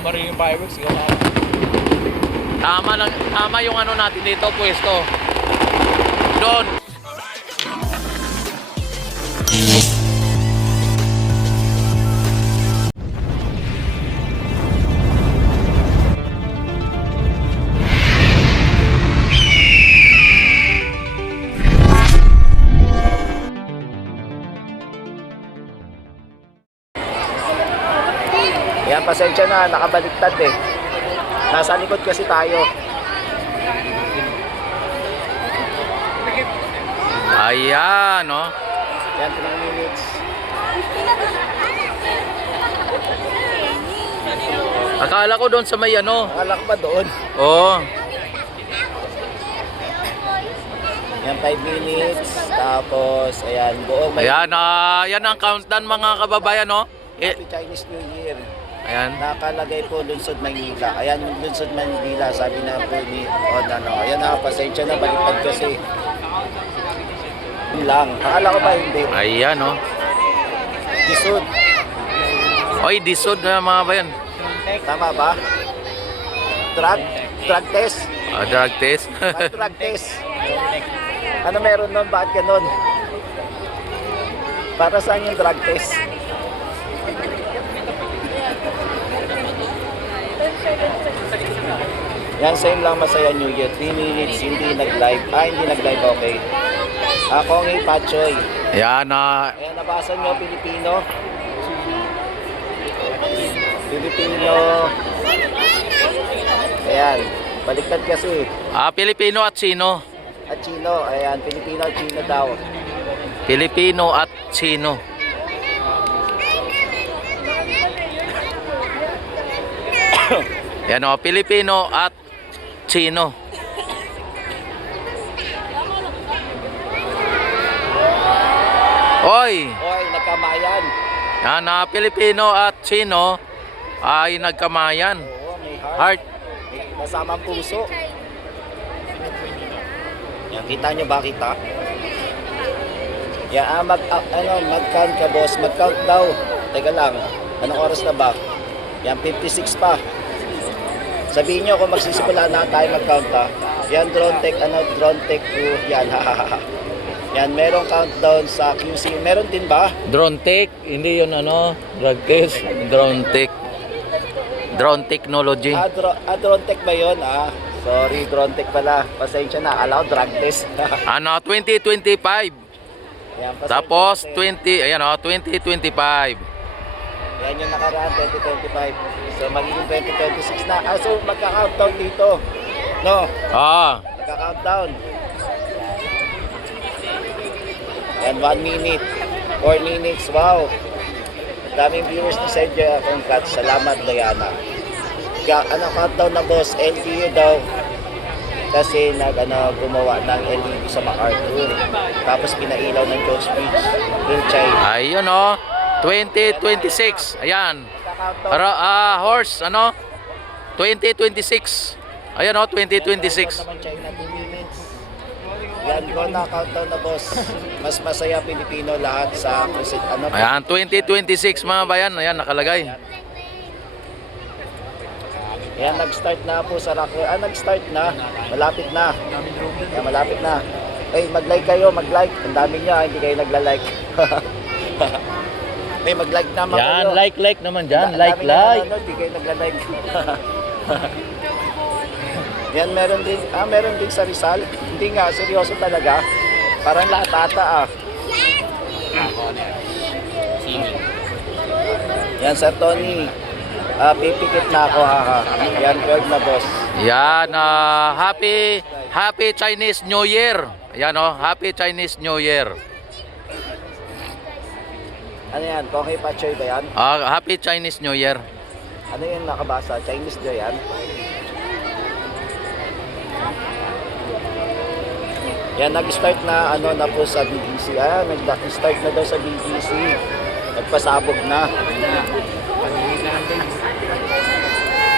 Tama rin yung fireworks. Tama yung ano natin dito, pwesto. Doon. Yan, pasensya na, nakabaliktad eh. Nasa likod kasi tayo. Ayan, no? Yan, 3 minutes. Akala ko doon sa may ano. Akala ko pa doon. Oo. Yan, 5 minutes. Tapos, ayan, buong may Ayan, yan ang countdown mga kababayan, no? Happy Chinese New Year. Ayan. Nakalagay po Lungsod Maynila. Ayan yung Lungsod Maynila, sabi na po ni Odano. Ayan na, pasensya na, baliktad kasi. Yun lang. Akala ko ba hindi? Ayan, no? Disod. Oy, disod na mga bayan. Tama ba? Drug test. Drug test. Drug test. Ano meron nun? Bakit ganon? Para saan yung drug test? Yan, same lang, Masaya New Year. 3 minutes, hindi nag-live. Hindi nag-live, okay. Kongi Pachoy. Ayan, Ayan, nabasa nyo, Pilipino. Pilipino. Ayan, baliktad kasi. Pilipino at Sino. At Chino, ayan, Pilipino at Chino daw. Pilipino at Sino. Yan, Pilipino at Sino. Oy! Oy, nagkamayan. Yan, Pilipino at Sino ay nagkamayan. Oo, may Heart. May kasamang puso. Yan, kita nyo ba kita? Yan, mag-count ka, boss. Mag-count daw. Teka lang, anong oras na ba? Yan, 56 pa. Sabihin nyo kung magsisimula na tayo mag-count ha. Yan, drone tech 2. Yan, hahaha. Yan, merong countdown sa QC. Meron din ba? Drone tech, hindi yun drug test. Drone tech. Drone technology. Drone tech ba yun? Sorry, drone tech pala. Pasensya na, allow drug test. 2025. Yan, pasensya Tapos na, 2025. yan yung nakaraan, 2025. So, magiging 2026 na. So, magka-countdown dito. No? Magka-countdown. Yan, 1 minute. 4 minutes. Wow. Daming viewers ni Sergio. Congrats. Salamat, Diana. Countdown na, boss. LDU daw. Kasi gumawa ng LDU sa MacArthur. Tapos pinailaw ng Jones Beach. Wilchay. Ayun 2026. Ayan. Horse 2026. Ayan 2026. Naman China, 2 minutes. Yan, go na, countdown na, boss. Mas masaya Pilipino lahat sa Ayan, 2026 mga bayan. Ayan, nakalagay. Yan, nag-start na po sa Rock. Nag-start na. Malapit na. Yan, malapit na. Mag-like kayo, mag-like. Ang dami nyo, hindi kayo nagla-like. Mag-like naman kayo. Yan, like naman dyan. Like. Hindi kayo nagla-like. Yan, meron din sa Rizal. Hindi nga, seryoso talaga. Parang lahat Yan, Sir Tony. Pipikit na ako, Yan, 12 na, boss. Yan, Happy Chinese New Year. Yan, Happy Chinese New Year. Ano yan? Kongi Pachoy ba yan? Happy Chinese New Year. Ano yung nakabasa? Chinese daw yan? Yan, nag-start na na po sa BGC. Nag-start na daw sa BGC. Nagpasabog na.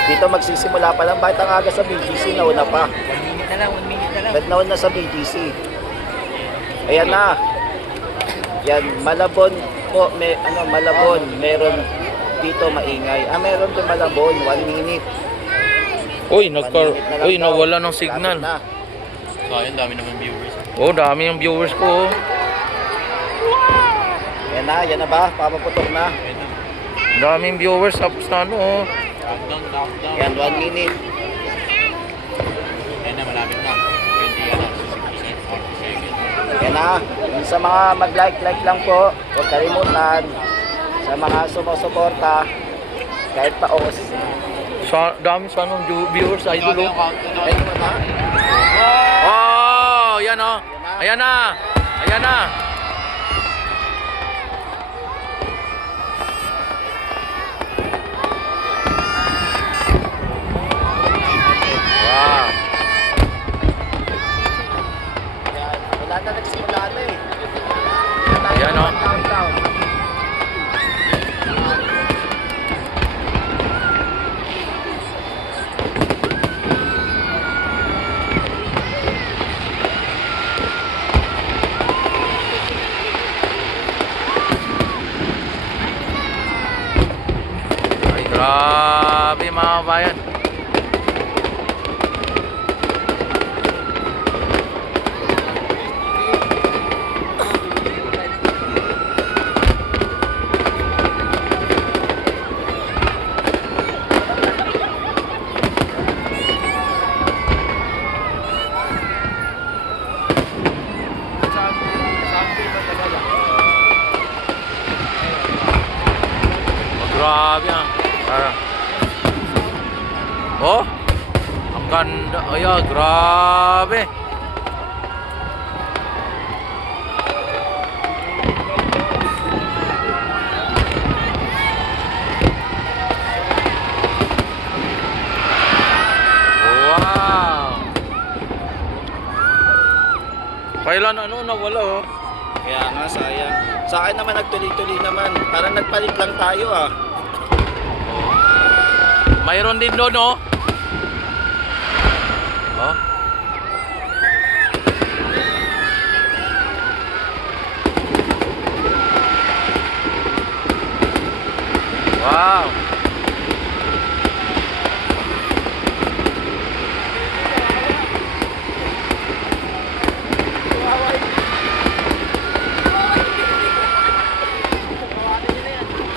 Dito magsisimula pa lang. Bakit ang aga sa BGC? Nauna pa. 1 minute na lang. Ba't nauna sa BGC? Ayan na. Yan, Malabon po. Malabon. Meron dito maingay. Meron din Malabon, 1 minute. Uy, 1 minute na lang daw. nawala ng signal. Malapit na. Sayang, dami naman viewers. Oh, dami yung viewers ko. Oh. Yan na ba? Papaputok na. Daming viewers tapos na ano. Oh. Countdown, countdown. Yan, 1 minute. Ayan na, malapit na. 20, 40 seconds. Yan na. Yung sa mga mag-like lang po, huwag kalimutan. Sa mga sumusuporta, kahit pa os. Dami sa anong viewers, idol. Yung Oh. countdown. Ayun mo na. Oh, yan oh. Ayan na. Ayan na. Wow. Yan. Wala na nagsimula na eh. Yan, oh. Countdown. Ay, grabe mga bayan. Grabe ah. Oh, ang ganda. Ay, grabe. Wow. Kailan ano nawala oh. Kaya nga, sayang. Sa akin naman nagtuloy-tuloy naman. Parang nagpalit lang tayo ah. Mayroon din doon, oh. Oh. Wow.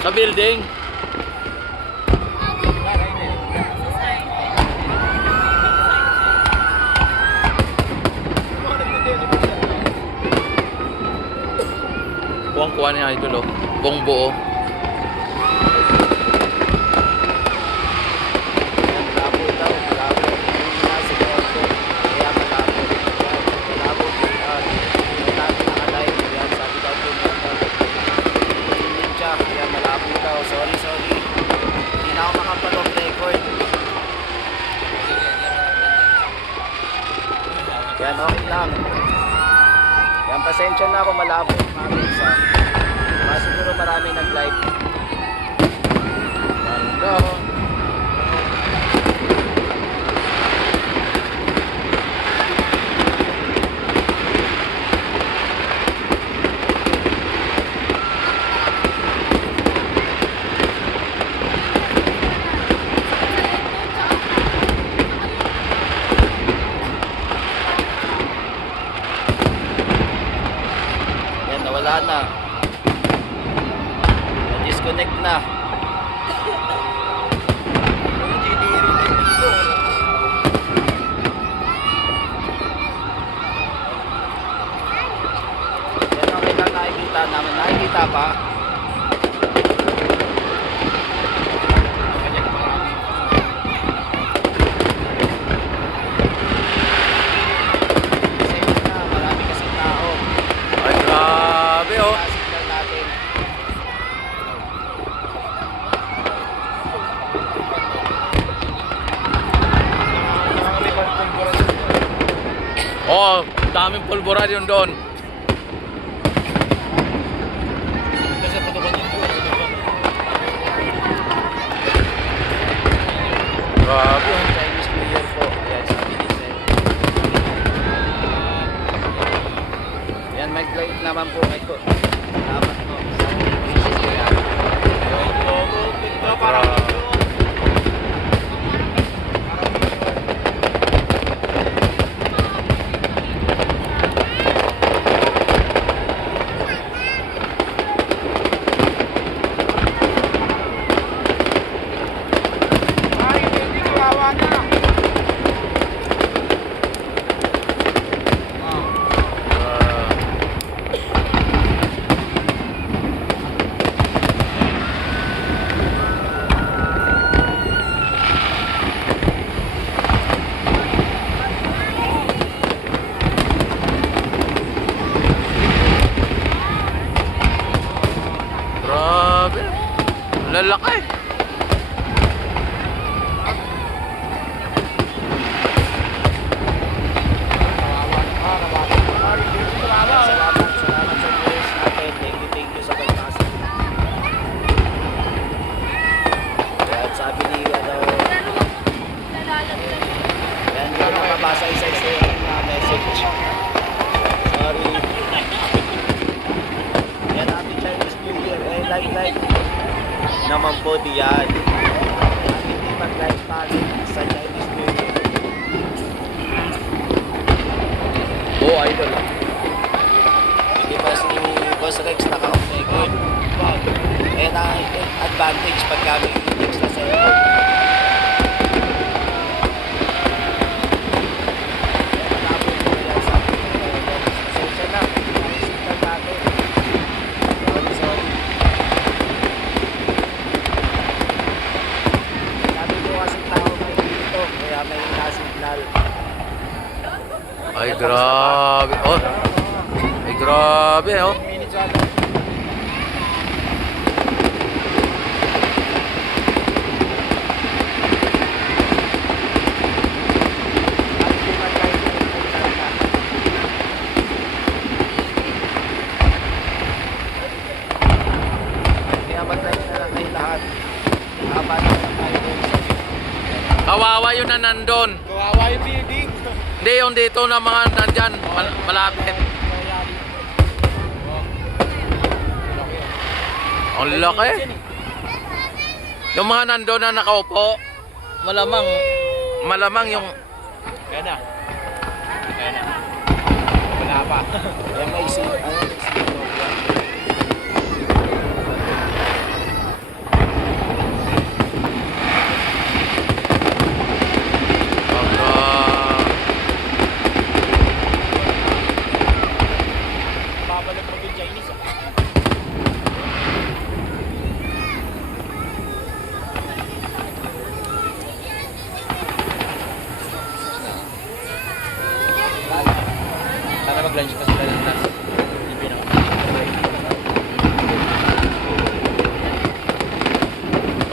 Sa building. Kuha niya idol oh. Buong buo. Malabo daw, malabo. Yung nasa ko, kaya malabo. Malabo, natin nakalive. Yan, sabi daw po niya. Ninja, kaya malabo daw. Sorry. Hindi na ako makapag-off record. Yan, okay lang. Yan, pasensya na ako, malabo. Mamisa. Siguro marami nag-live. Ganda oh. Yan, nawala na. Disconnect na. Yan, okay lang, nakikita naman. Nakikita pa. Kasi na, marami kasing tao. Ay, grabe oh. Signal natin. Oh, daming pulbura yun doon. Kasi patukan yun po. Grabe oh. Chinese New Year po. Yan, sabi ni Sir. Yan, mag-like naman po. Salamat po. Sa Grabe. Lalaki. Salamat sa viewers natin. Thank you sa pagpasa. Yan, sabi ni yan, hindi ko nakabasa isa-isa yung message. Sorry. Yan, happy Chinese New Year. Like naman po diyan. Hindi mag-like pa sa Chinese New Year. Oh, idol. Hindi pa si Boss Rex naka-off-record. Eh, na-advantage pag kami next na cellphone. Pasensya na, naisipan natin. Sorry. Sabi ko kasi tao may dito, kaya may nasignal. Ay, grabe. Oh. Ay, grabe, oh. Minutes ata. Kaya mag-like na lang kayo lahat. Haba na lang tayo doon sa Kawawa yun na nandun. Kawawa yung building. Hindi, yung dito na mga nandyan, malapit. Ang laki. Yung mga nandun na nakaupo, malamang yung... Kaya na. Wala pa. Kaya may isip. Babalik mo yung Chinese. Sana mag-lunch pa sila ng nasa. Hindi na.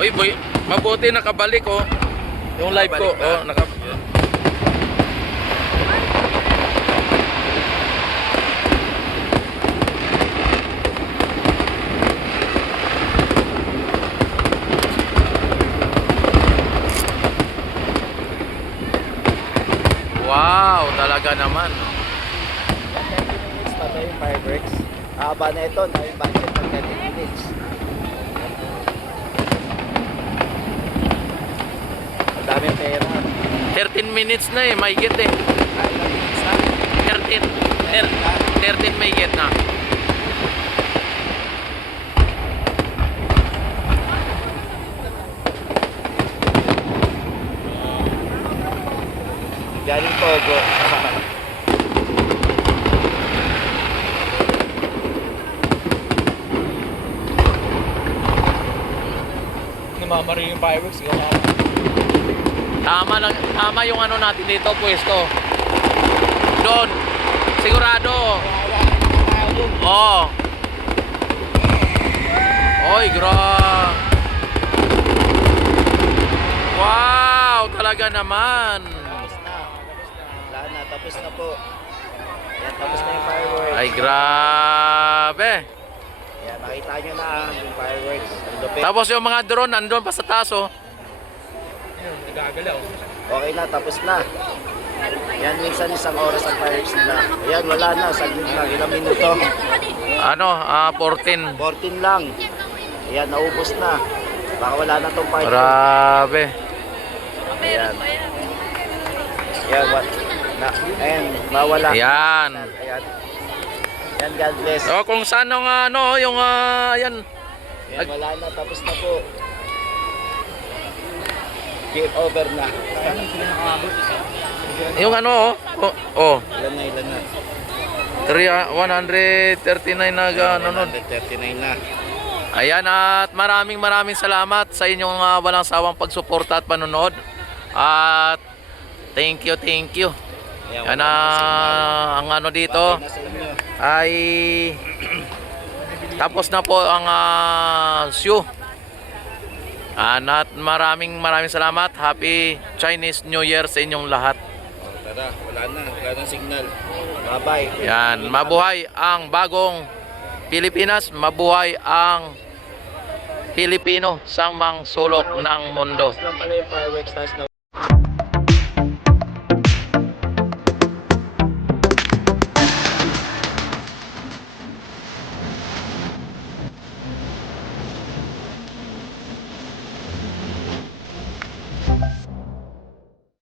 Uy, boy, mabuti nakabalik, oh. Yung live ko, oh, Wow, talaga naman. 30 minutes pa tayo yung fireworks. Haba na ito, na yung budget ng 30 minutes. Ang daming pera. 13 minutes na eh, may get eh. Ilang minutes na? 13 may get na. Galing Pogo. Namamari yung fireworks. Tama yung ano natin dito, pwesto. Doon. Sigurado. Oh. Oy, wow, talaga naman. Tapos na. Wala na, tapos na po. Yan, tapos na yung fireworks. Ay, grabe. Yan, nakita nyo na yung fireworks. Ang lupit. Tapos yung mga drone, nandun pa sa taas, oh. Nagagalaw. Okay na, tapos na. Yan, minsan isang oras ang fireworks nila. Ayan, wala na, saglit lang. Ilang minuto. Ano, 14. 14 lang. Ayan, naubos na. Baka wala na tong part 2. Grabe. Ayan. Yan, what? Ayan, mawala. Ayan. Ayan. Yan, God bless. O kung saan yung ano, yung ayan. Yan, wala na. Tapos na po. Game over na. Yung ano, oh. Ilan na. 139 na nanonood. 139 na. Ayan, at maraming salamat sa inyong walang sawang pagsuporta at panonood. At thank you. Ayan, Yan wala na signal. ang ano dito Bagay na sa inyo. ay tapos na po ang show. At maraming salamat. Happy Chinese New Year sa inyong lahat. Tara, wala na signal. Bye-bye. Yan, mabuhay ang bagong Pilipinas, mabuhay ang Pilipino sa mang sulok ng mundo. Lang pala yung fireworks stars na